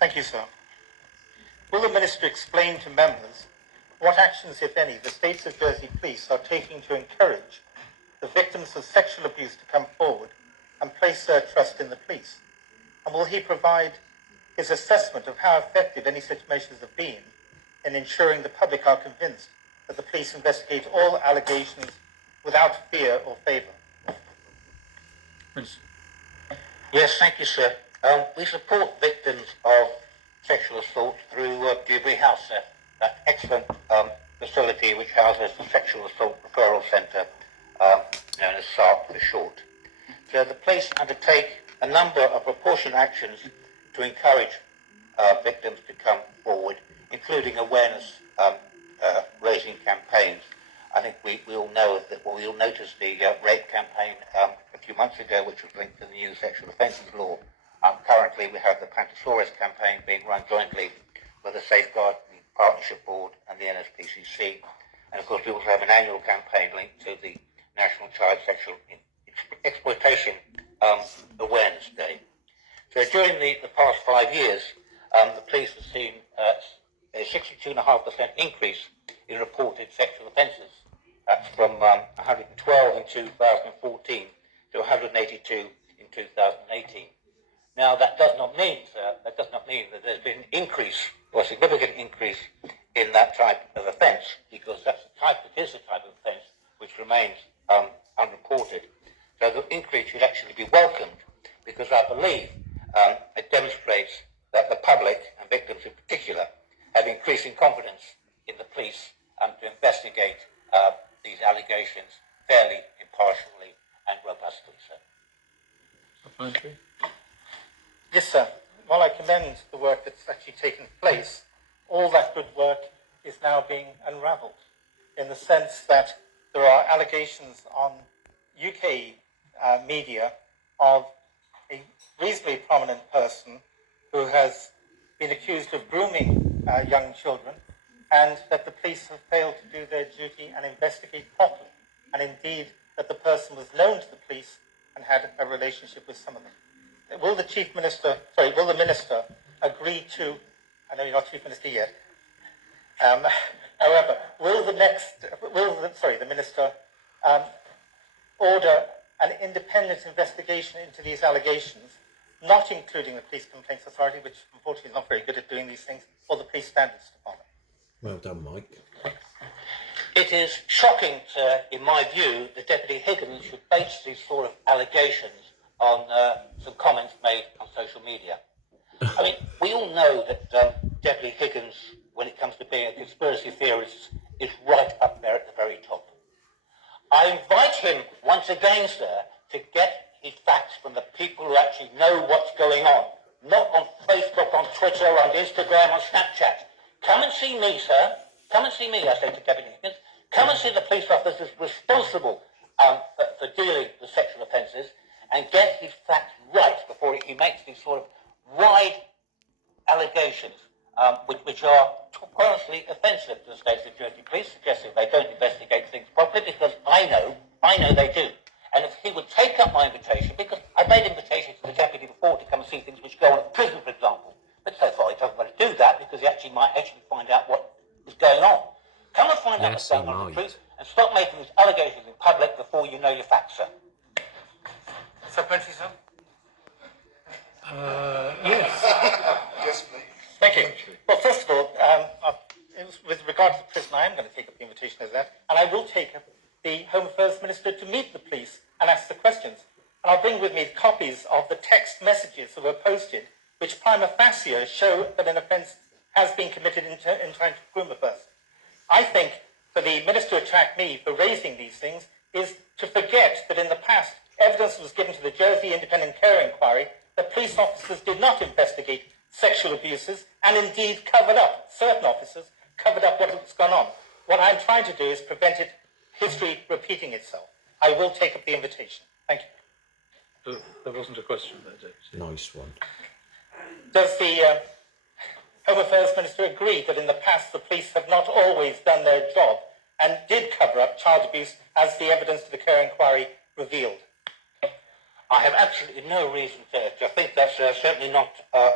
Thank you, sir. Will the Minister explain to members what actions, if any, the States of Jersey Police are taking to encourage the victims of sexual abuse to come forward and place their trust in the police? And will he provide his assessment of how effective any such measures have been in ensuring the public are convinced that the police investigate all allegations without fear or favour? Yes, thank you, sir. We support victims of sexual assault through Jubilee House, that excellent facility which houses the Sexual Assault Referral Centre, known as SARC for short. So the police undertake a number of proportionate actions to encourage victims to come forward, including awareness raising campaigns. I think we all know that, well, we all noticed the rape campaign a few months ago, which was linked to the new sexual offences law. Currently, we have the Pantosaurus campaign being run jointly with the Safeguarding Partnership Board and the NSPCC. And of course, we also have an annual campaign linked to the National Child Sexual Exploitation Awareness Day. So during the past 5 years, the police have seen a 62.5% increase in reported sexual offences. That's from 112 in 2014 to 182 in 2018. Now, that does not mean that there's been an increase or a significant increase in that type of offence, because it is a type of offence which remains unreported. So the increase should actually be welcomed, because I believe it demonstrates that the public, and victims in particular, have increasing confidence in the police to investigate these allegations fairly, impartially, and robustly. Yes, sir. While I commend the work that's actually taken place, all that good work is now being unravelled, in the sense that there are allegations on UK media of a reasonably prominent person who has been accused of grooming young children, and that the police have failed to do their duty and investigate properly, and indeed that the person was known to the police and had a relationship with some of them. Will the Minister agree to, I know you're not Chief Minister yet, however, will the Minister order an independent investigation into these allegations, not including the Police Complaints Authority, which unfortunately is not very good at doing these things, or the Police Standards Department? Well done, Mike. It is shocking, in my view, that Deputy Higgins should base these sort of allegations on some comments made on social media. I mean, we all know that Deputy Higgins, when it comes to being a conspiracy theorist, is right up there at the very top. I invite him once again, sir, to get his facts from the people who actually know what's going on, not on Facebook, on Twitter, on Instagram, on Snapchat. Come and see me, sir. Come and see me, I say to Deputy Higgins. Come and see the police officers responsible for dealing with sexual offences, and get his facts right before he makes these sort of wide allegations, which are honestly offensive to the States of Jersey Police, suggesting they don't investigate things properly, because I know they do. And if he would take up my invitation, because I made invitations to the Deputy before to come and see things which go on at prison, for example, but so far he doesn't want to do that, because he might actually find out what is going on. Come and find out what's going on in the police, and stop making these allegations in public before you know your facts, sir. Supplementary, sir? Yes. Yes, please. Thank you. Well, first of all, with regard to the prison, I am going to take up the invitation as that, and I will take up the Home Affairs Minister to meet the police and ask the questions. And I'll bring with me copies of the text messages that were posted, which prima facie show that an offence has been committed in trying to groom a person. I think for the Minister to attack me for raising these things is to forget that in the past, evidence was given to the Jersey Independent Care Inquiry that police officers did not investigate sexual abuses, and indeed certain officers covered up what has gone on. What I'm trying to do is prevent history repeating itself. I will take up the invitation. Thank you. There wasn't a question there, Deputy. Nice one. Does the Home Affairs Minister agree that in the past the police have not always done their job and did cover up child abuse, as the evidence to the Care Inquiry revealed? I have absolutely no reason to think that's certainly not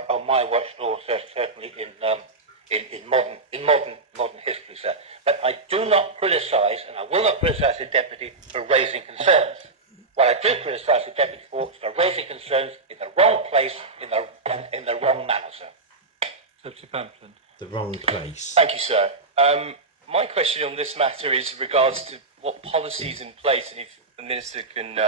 on my watch, nor certainly in modern history, sir. But I do not criticise, and I will not criticise the deputy for raising concerns. What I do criticise the deputy for is for raising concerns in the wrong place, in the wrong manner, sir. Deputy Pamplin. The wrong place. Thank you, sir. My question on this matter is in regards to what policies in place, and if the Minister can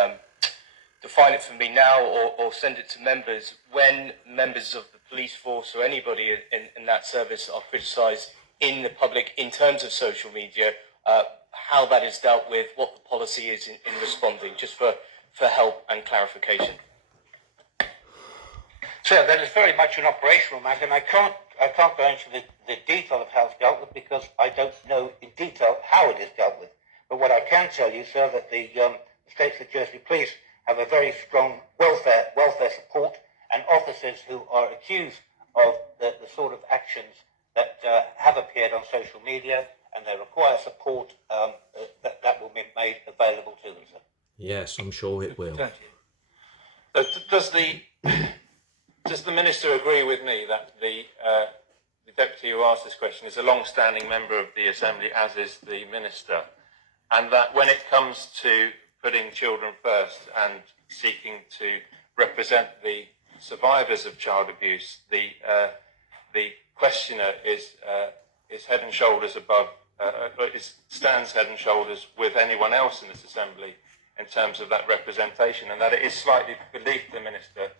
define it for me now or send it to members, when members of the police force or anybody in that service are criticised in the public in terms of social media, how that is dealt with, what the policy is in responding, just for help and clarification. Sir, that is very much an operational matter, and I can't go into the detail of how it's dealt with because I don't know in detail how it is dealt with. But what I can tell you, sir, that the State Security Police have a very strong welfare support, and officers who are accused of the sort of actions that have appeared on social media and they require support, that will be made available to them, sir. Yes, I'm sure it will. Does the Minister agree with me that the Deputy who asked this question is a long-standing member of the Assembly, as is the Minister, and that when it comes to putting children first and seeking to represent the survivors of child abuse, the questioner is head and shoulders above, stands head and shoulders with anyone else in this Assembly in terms of that representation, and that it is slightly beneath the Minister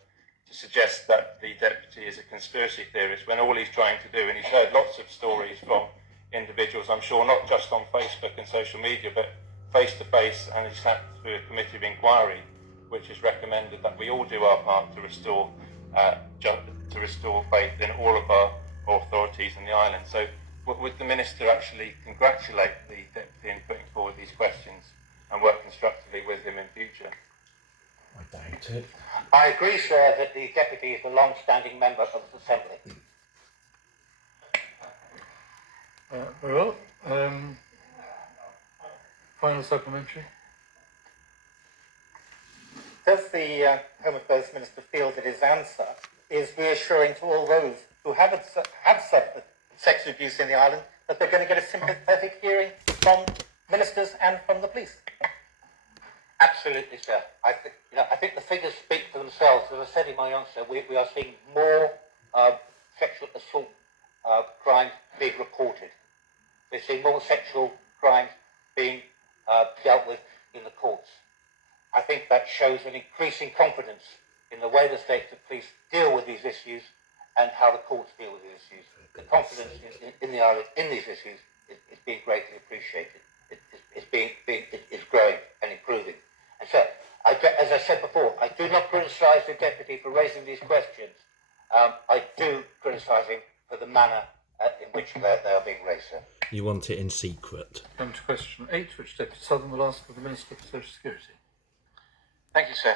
to suggest that the Deputy is a conspiracy theorist when all he's trying to do, and he's heard lots of stories from individuals, I'm sure not just on Facebook and social media, but face to face, and he's sat through a committee of inquiry which has recommended that we all do our part to restore faith in all of our authorities in the island. So would the Minister actually congratulate the Deputy in putting forward these questions and work constructively with him in future? I doubt it. I agree, sir, that the Deputy is a long-standing member of the Assembly. Very well. Final supplementary. Does the Home Affairs Minister feel that his answer is reassuring to all those who have suffered sexual abuse in the island, that they're going to get a sympathetic hearing from ministers and from the police? Absolutely, sir. I think the figures speak for themselves. As I said in my answer, we are seeing more sexual assault crimes being reported. We're seeing more sexual crimes being dealt with in the courts. I think that shows an increasing confidence in the way the state police deal with these issues and how the courts deal with these issues. The confidence in the island in these issues is being greatly appreciated. It's growing and improving. And so, as I said before, I do not criticise the Deputy for raising these questions. I do criticise him for the manner in which they are being raised, sir. You want it in secret. Come to question 8, which Deputy Southern will ask of the Minister for Social Security. Thank you, sir.